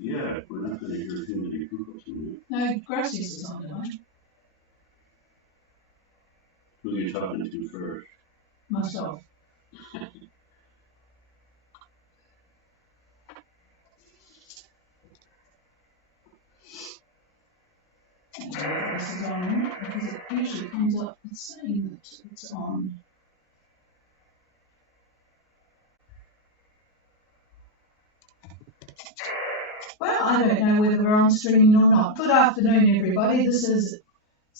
Yeah, we're not going to hear too many people tonight. No, Gracias is on the line. Who are you talking to first? Myself. This is on because it usually comes up saying that it's on. Well, I don't know whether we're on streaming or not. Good afternoon, everybody. This is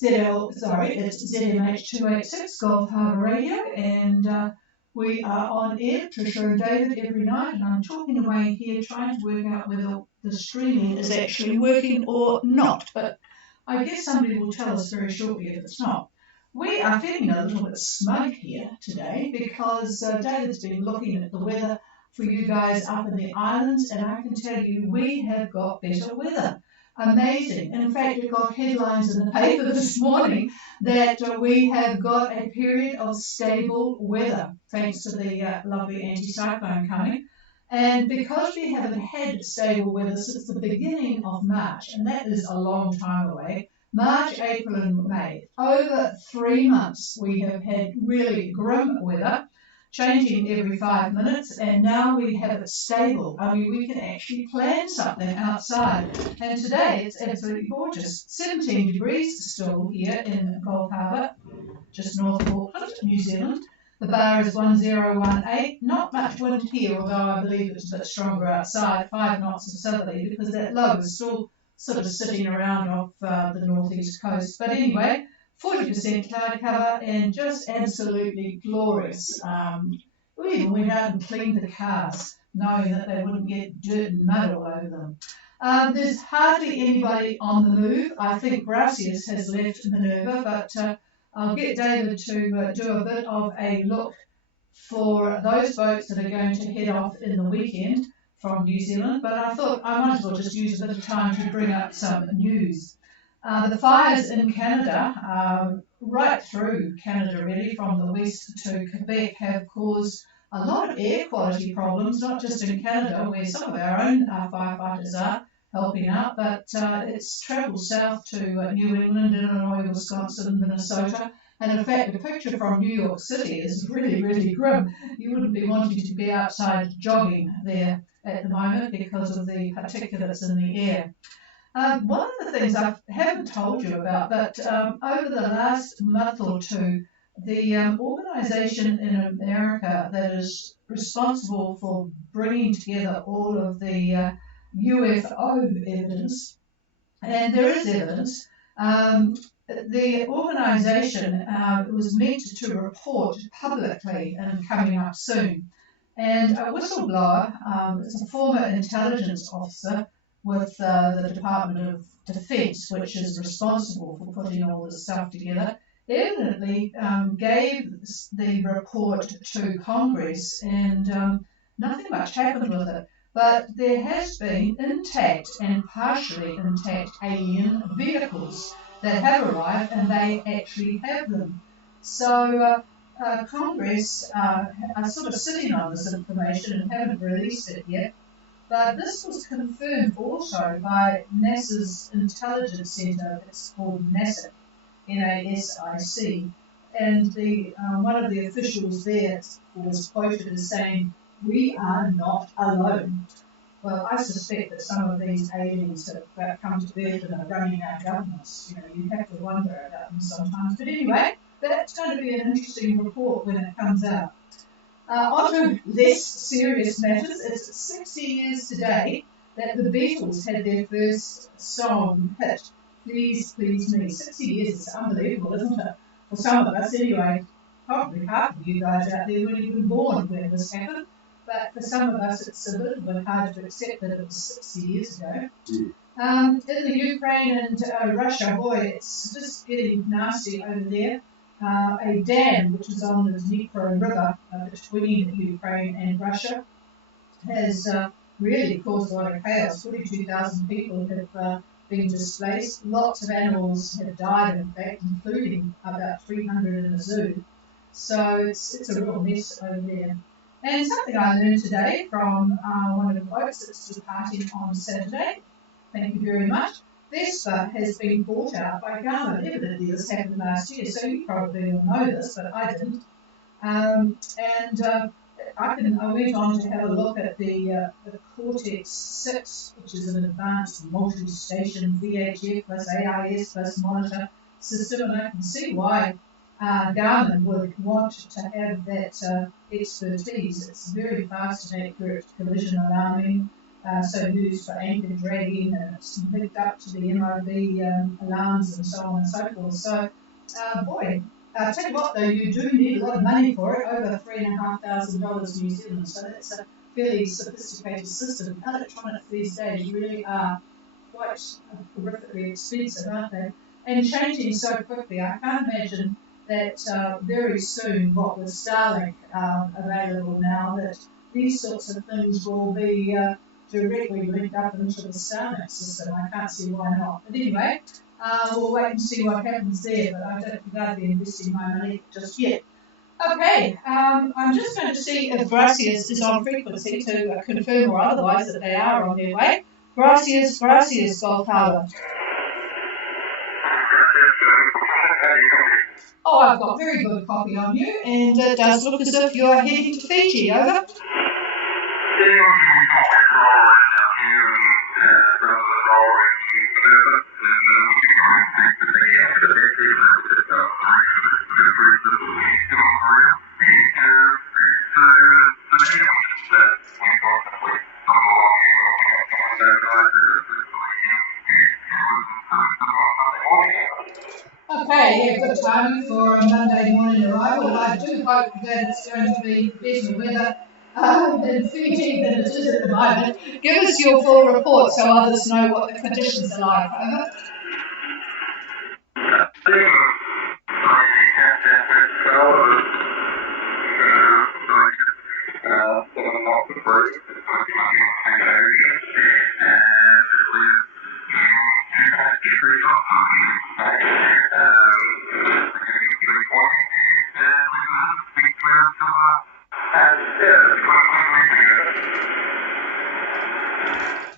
it's ZMH286 Gulf Harbour Radio, and we are on air, Tricia and David, every night, and I'm talking away here trying to work out whether the streaming is actually working or not, but I guess somebody will tell us very shortly if it's not. We are feeling a little bit smug here today because David's been looking at the weather for you guys up in the islands, and I can tell you we have got better weather. Amazing. And in fact, we've got headlines in the paper this morning that we have got a period of stable weather thanks to the lovely anticyclone coming. And because we haven't had stable weather since the beginning of March, and that is a long time away, March, April and May, over 3 months we have had really grim weather, changing every 5 minutes, and now we have it stable. I mean, we can actually plan something outside. And today it's absolutely gorgeous. 17 degrees still here in Gulf Harbour, just north of Auckland, New Zealand. The bar is 1018. Not much wind here, although I believe it's a bit stronger outside, 5 knots of southerly, because that low is still sort of sitting around off the northeast coast. But anyway, 40% cloud cover and just absolutely glorious. We even went out and cleaned the cars, knowing that they wouldn't get dirt and mud all over them. There's hardly anybody on the move. I think Gracias has left Minerva, but I'll get David to do a bit of a look for those boats that are going to head off in the weekend from New Zealand. But I thought I might as well just use a bit of time to bring up some news. The fires in Canada, right through Canada really, from the west to Quebec, have caused a lot of air quality problems, not just in Canada, where some of our own firefighters are helping out, but it's travelled south to New England, Illinois, Wisconsin, Minnesota. And in fact, the picture from New York City is really, really grim. You wouldn't be wanting to be outside jogging there at the moment because of the particulates in the air. One of the things I haven't told you about, but over the last month or two, the organisation in America that is responsible for bringing together all of the UFO evidence, and there is evidence, the organisation was meant to report publicly and coming up soon. And a whistleblower, is a former intelligence officer with the Department of Defense, which is responsible for putting all this stuff together, evidently gave the report to Congress, and nothing much happened with it. But there has been intact and partially intact alien vehicles that have arrived, and they actually have them. So Congress are sort of sitting on this information and haven't released it yet. But this was confirmed also by NASA's intelligence center. It's called NASIC, NASIC, and one of the officials there was quoted as saying, "We are not alone." Well, I suspect that some of these aliens have come to bed and are running our governments. You have to wonder about them sometimes. But anyway, that's going to be an interesting report when it comes out. On to less serious matters. It's 60 years today that the Beatles had their first song hit, Please Please Me. 60 years is unbelievable, isn't it? For some of us anyway. Probably half of you guys out there weren't even born when this happened. But for some of us it's a little bit hard to accept that it was 60 years ago. In the Ukraine and Russia, boy, it's just getting nasty over there. A dam which is on the Dnipro River between Ukraine and Russia has really caused a lot of chaos. 42,000 people have been displaced. Lots of animals have died, in fact, including about 300 in a zoo. So it's a real mess over there. And something I learned today from one of the blokes that's departing on Saturday, thank you very much, Vespa has been bought out by Garmin. Evidently this happened last year, so you probably all know this, but I didn't. I went on to have a look at the Cortex 6, which is an advanced multi-station VHF plus AIS plus monitor system, and I can see why Garmin would want to have that expertise. It's very fast and accurate collision alarming, so used for anchor dragging, and it's linked up to the MOB alarms and so on and so forth. So, boy, I'll tell you what though, you do need a lot of money for it, over $3,500 New Zealand, so that's a fairly sophisticated system. Electronics these days really are quite horrifically expensive, aren't they? And changing so quickly. I can't imagine that very soon, what with Starlink available now, that these sorts of things will be directly linked up into the Starlink system. I can't see why not. But anyway, we'll wait and see what happens there, but I don't think I'd be investing my money just yet. Okay, I'm just going to see if Gracias is on frequency to confirm or otherwise that they are on their way. Gracias, Golf Harbour. Oh, I've got very good copy on you, and it does look as if you're heading to Fiji, over. Okay, yeah, good timing for a Monday morning arrival, but I do hope that it's going to be better weather in Fiji than it is at the moment. Give us your full report so others know what the conditions are like, over.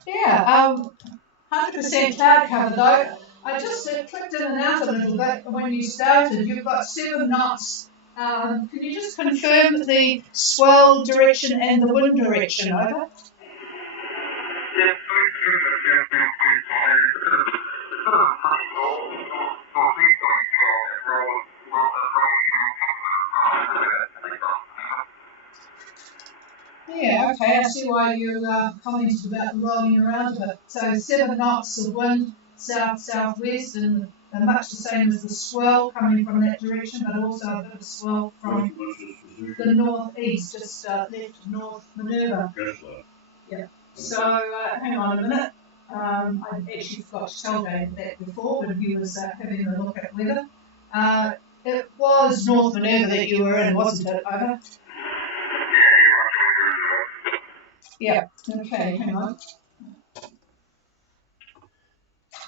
Yeah, 100% cloud cover though. I just clicked in and out a little bit when you started. You've got 7 knots. Can you just confirm the swell direction and the wind direction, over? Yeah, okay, I see why you commented about the rolling around of it. So 7 knots of wind, south-southwest, and much the same as the swell coming from that direction, but also a bit of swell from the northeast, just left of North Minerva. Yeah. So hang on a minute. I actually forgot to tell David that before when he was having a look at weather. It was North Minerva that you were in, wasn't it, over? Yeah, okay, hang on.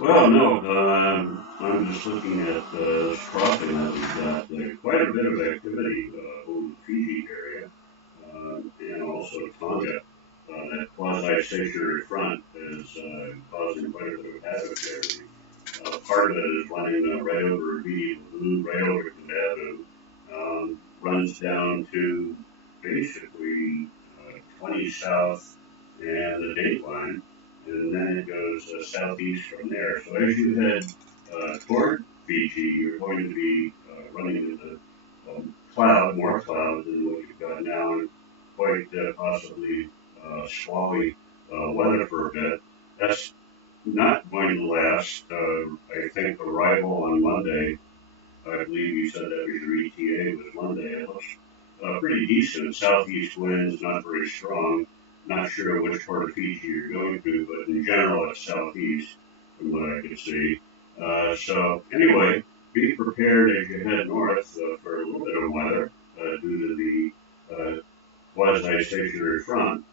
Well, no, I'm just looking at this crossing that we've got. Quite a bit of activity over the Fiji area and also Tonga. That quasi-stationary front is causing quite a bit of havoc there. Part of it is running right over Fiji, right over Kadavu, runs down to basically 20 south and the Dateline, and then it goes southeast from there. So as you head toward Fiji, you're going to be running into more clouds than what you've got now, and quite possibly squally weather for a bit. That's not going to last. I think arrival on Monday, I believe you said that was your ETA was Monday. It looks pretty decent. Southeast winds, not very strong. Not sure which part of Fiji you're going to, but in general it's southeast from what I can see. So anyway, be prepared as you head north for a little bit of weather due to the quasi-stationary front.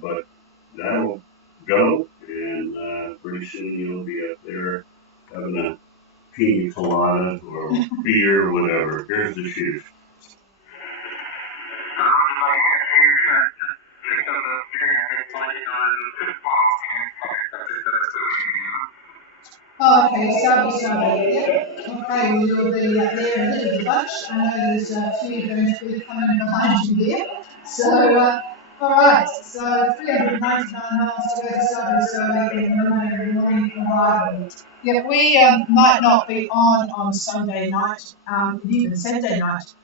But that'll go, and pretty soon you'll be up there having a pina colada or beer or whatever. Here's the shoes. Oh, okay, Sunday, yeah. Okay, well, you'll be there in a bit of a bunch. I know there's a few going to be coming behind you there. So, all right, so 399 miles to go to Sunday and Monday morning arrival. Yeah, we might not be on Sunday night, even Saturday night.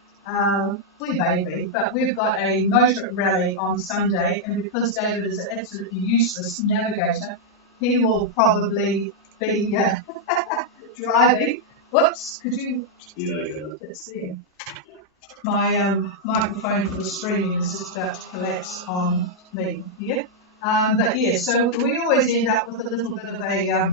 We may be, but we've got a motor rally on Sunday, and because David is an absolutely useless navigator, he will probably be driving. Whoops, could you? Yeah. Let's see. My microphone for the streaming is just about to collapse on me here. But yeah, so we always end up with a little bit of a,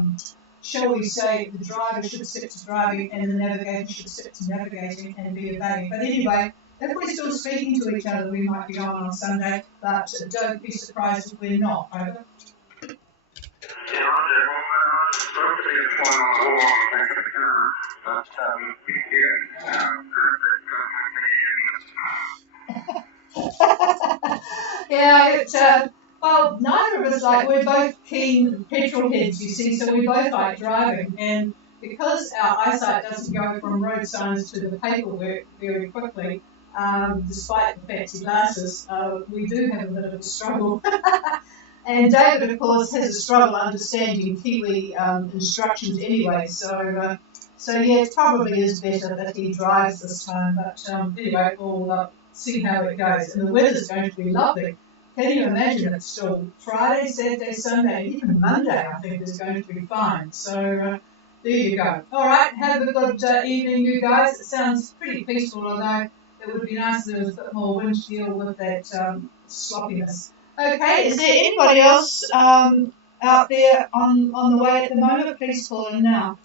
shall we say, the driver should sit to driving and the navigator should sit to navigating and be obeying. But anyway, if we're still speaking to each other, we might be on Sunday, but don't be surprised if we're not. Over. Yeah, well, neither of us we're both keen petrol heads, you see, so we both like driving. And because our eyesight doesn't go from road signs to the paperwork very quickly, despite the fancy glasses, we do have a bit of a struggle. And David, of course, has a struggle understanding Kiwi instructions anyway, so yeah, it probably is better that he drives this time, but anyway, we'll see how it goes. And the weather's going to be lovely. Can you imagine? It's still Friday, Saturday, Sunday, and even Monday, I think, is going to be fine. So there you go. All right, have a good evening, you guys. It sounds pretty peaceful, although it would be nice if there was a bit more wind to deal with that sloppiness. Okay, is there anybody else out there on the way at the moment? Please call in now.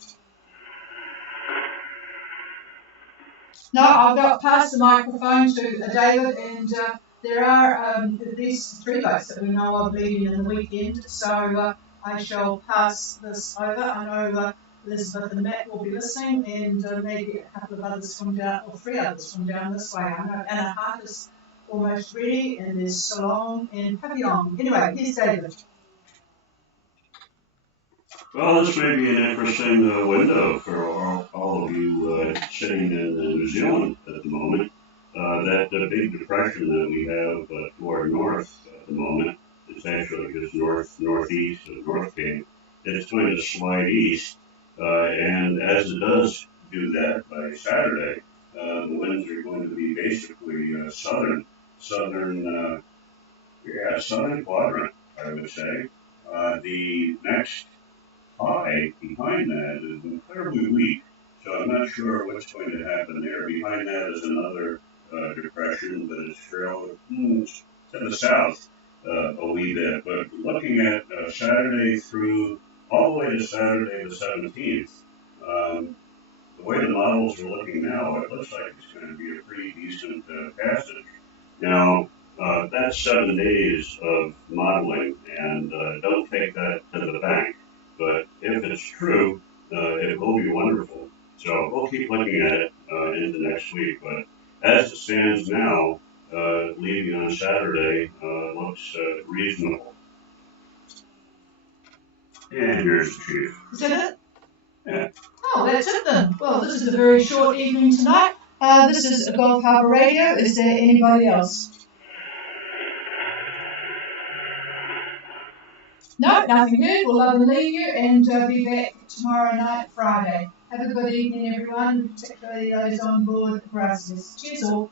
No, I've got passed the microphone to David, and there are at least 3 boats that we know of leaving in the weekend, so I shall pass this over. I know Elizabeth and Matt will be listening, and maybe a couple of others from down, or 3 others from down this way. I know Anna Hart is almost ready, and there's Salon and Papillon. Anyway, here's David. Well, this may be an interesting window for all of you sitting in New Zealand at the moment. That big depression that we have toward north at the moment, it's actually just northeast of North Cape. It's going to slide east, and as it does do that by Saturday, the winds are going to be basically southern quadrant, I would say. The next high behind that is incredibly weak, so I'm not sure what's going to happen there. Behind that is another depression, but it's trailed to the south a wee bit. But looking at Saturday through all the way to Saturday the 17th, the way the models are looking now, it looks like it's going to be a pretty decent passage. Now, that's 7 days of modeling, and don't take that to the bank. But if it's true, it will be wonderful. So we'll keep looking at it into next week. But as it stands now, leaving on Saturday looks reasonable. And here's the chief. Is that it? Yeah. Oh, that's it then. Well, this is a very short evening tonight. This is Gulf Harbour Radio. Is there anybody else? No, nothing heard. We'll love and leave you and be back tomorrow night, Friday. Have a good evening, everyone, particularly those on board Gracias. Cheers all.